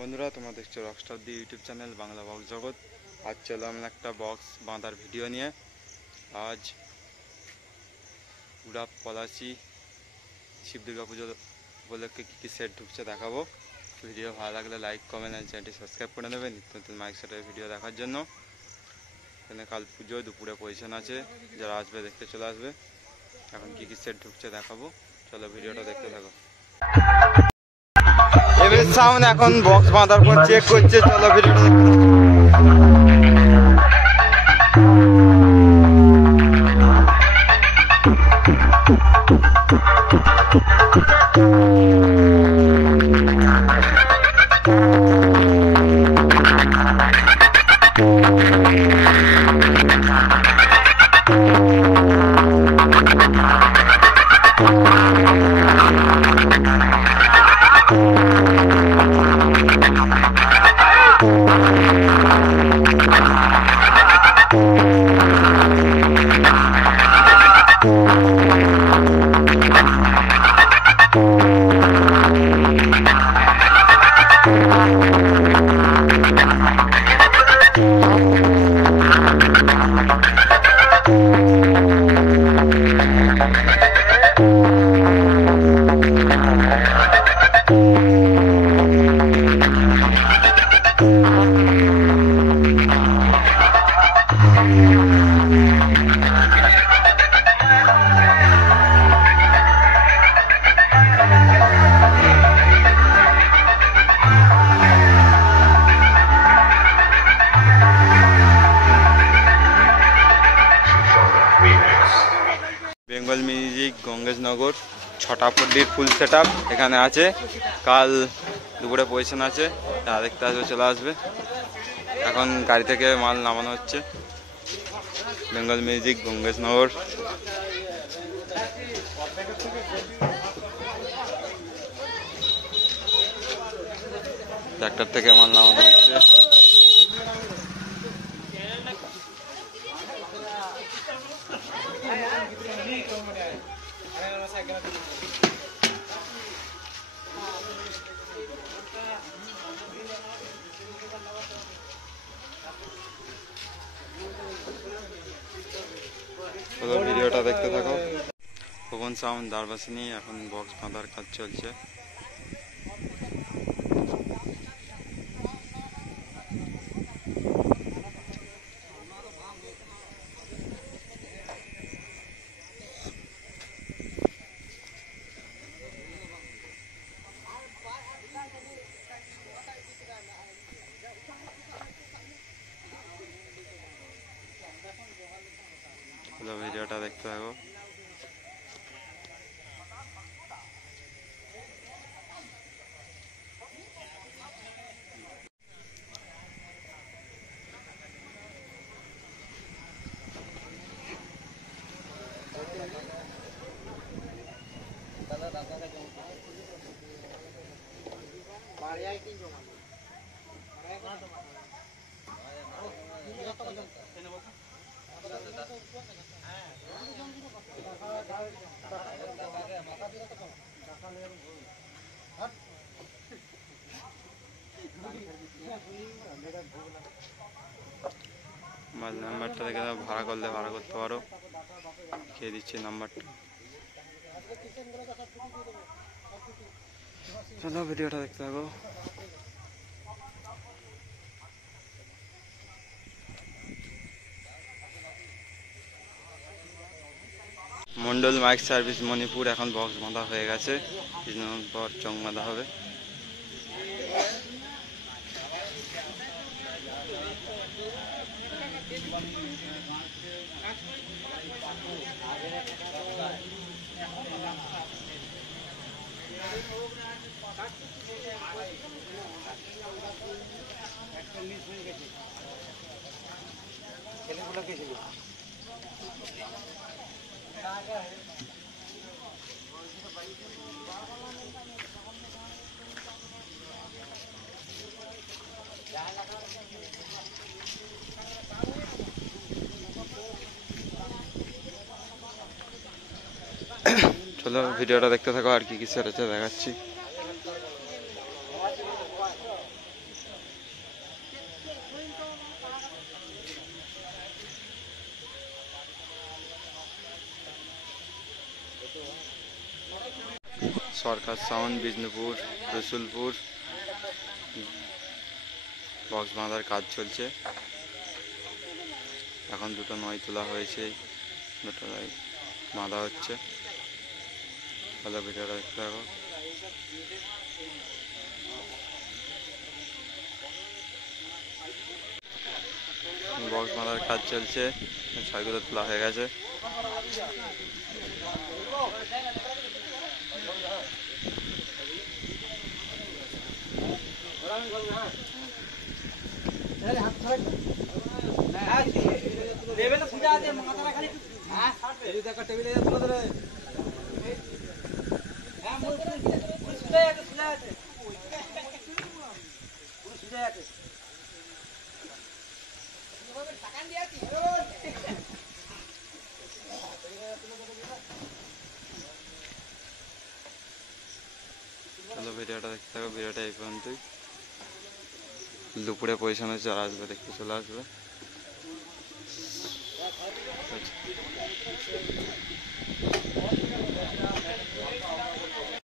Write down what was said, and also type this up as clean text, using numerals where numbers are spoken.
বন্ধুরা, তোমরা দেখছো রকস্টার দি ইউটিউব চ্যানেল বাংলা বক্স জগৎ। আজ চলো আমরা একটা বক্স বাঁধার ভিডিও নিয়ে। আজ উড়াপ পলাশি শিব দুর্গা পুজো উপলক্ষে কী কী সেট ঢুকছে দেখাবো। ভিডিও ভালো লাগলে লাইক কমেন্ট আর চ্যানেলটি সাবস্ক্রাইব করে নেবেন নিত্য নতুন মাইক সেটের ভিডিও দেখার জন্য। এখানে কাল পুজো দুপুরে পজিশন আছে, যারা আসবে দেখতে চলে আসবে। এখন কী কী সেট ঢুকছে দেখাবো, চলো ভিডিওটা দেখতে থাকো। এবার সামনে এখন বক্স বাঁধার পর চেক করছে, চলো ভিডিওটা বেঙ্গল মিউজিক গঙ্গেশনগর 6টা পল্লীর ফুল সেট আপ এখানে আছে। কাল দুপুরে পজিশন আছে, যারা দেখতে আসবে চলে আসবে। এখন গাড়ি থেকে মাল নামানো হচ্ছে। বেঙ্গল মিউজিক গঙ্গেশনগর। ট্রাক্টর থেকে মাল নামানো হচ্ছে। ভিডিওটা দেখতে থাকো। ভুবন সাউন্ড দারবাসিনী, এখন বক্স বাঁধার কাজ চলছে। ভিডিওটা দেখতে থাকো। আমার নাম্বারটা দেখে ভাড়া করলে ভাড়া করতে পারো, খেয়ে দিচ্ছি নাম্বারটা। চলো ভিডিওটা দেখতে থাকো। মন্ডল মাইক সার্ভিস মণিপুর, এখন বক্স বাঁধা হয়ে গেছে, কিছুদিন পর চং বাঁধা হবে। চলো ভিডিওটা দেখতে থাকো, আর কি কি সেট আছে দেখাচ্ছি। সরকার সাউন্ড বিষ্ণুপুর রসুলপুর বক্স বাঁধার কাজ চলছে। এখন দুটো নয় তোলা হয়েছে, দুটো নয় বাঁধা হচ্ছে। ভালো ভিডিওটা দেখতে থাকো। বক্স বাঁধার কাজ চলছে, ছয়গুলো তোলা হয়ে গেছে। দেবে না সুজা আছে মাথাটা খালি হ্যাঁ এই দেখো টেবিলে যা তুলে ধরে হ্যাঁ মুখ সুজা আছে সুজা আছে সুজা আছে টাকা দিয়ে কি ভালো ভিডিওটা দেখতে থাকো। ভিডিওটা এই পর্যন্তই। দুপুরে পজিশনে যারা আসবে দেখতে চলে আসবে।